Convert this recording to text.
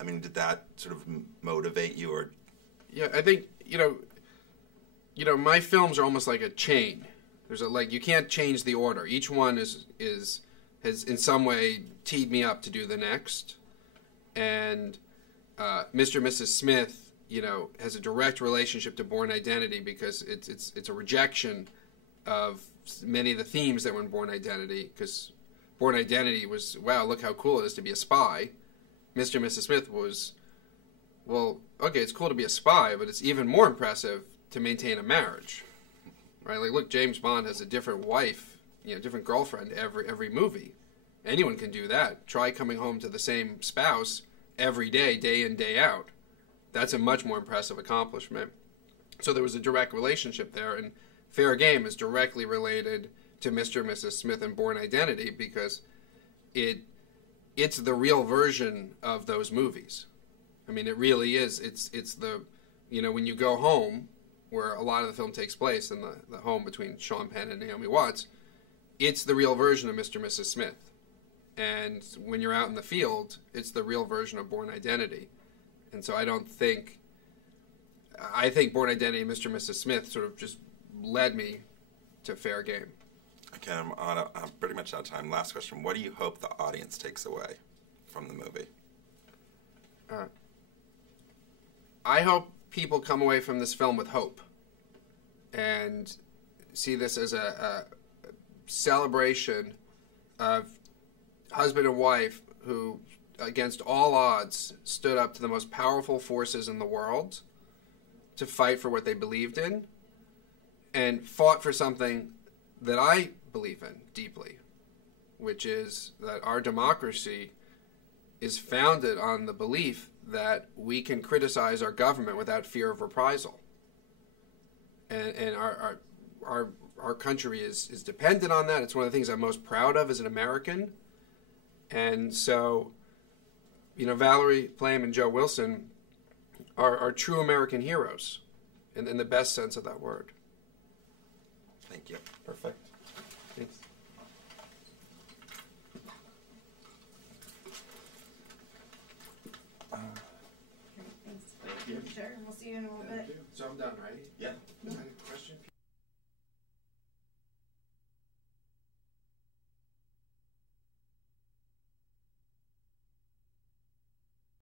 I mean, did that sort of motivate you, or? Yeah, I think my films are almost like a chain. There's you can't change the order. Each one has in some way teed me up to do the next, and Mr. and Mrs. Smith, has a direct relationship to Born Identity because it's a rejection of many of the themes that were in Born Identity. Because Born Identity was, wow, look how cool it is to be a spy. Mr. and Mrs. Smith was, well, okay, it's cool to be a spy, but it's even more impressive to maintain a marriage, right? Like, look, James Bond has a different wife, different girlfriend every movie. Anyone can do that. Try coming home to the same spouse every day, day in, day out. That's a much more impressive accomplishment. So there was a direct relationship there, and Fair Game is directly related to Mr. and Mrs. Smith and Born Identity because it's the real version of those movies. I mean, it really is. It's the, when you go home, where a lot of the film takes place in the home between Sean Penn and Naomi Watts, it's the real version of Mr. and Mrs. Smith. And when you're out in the field, it's the real version of Born Identity. And so I think Born Identity and Mr. and Mrs. Smith sort of just led me to Fair Game. Okay, I'm pretty much out of time. Last question. What do you hope the audience takes away from the movie? I hope people come away from this film with hope and see this as a celebration of husband and wife who, against all odds, stood up to the most powerful forces in the world to fight for what they believed in and fought for something that I believe in deeply, which is that our democracy is founded on the belief that we can criticize our government without fear of reprisal. And our country is dependent on that. It's one of the things I'm most proud of as an American. And so, Valerie Plame and Joe Wilson are true American heroes in the best sense of that word. Thank you. Perfect. Thanks. Thanks. Sure, we'll see you in a little bit. So I'm done, right? Yeah.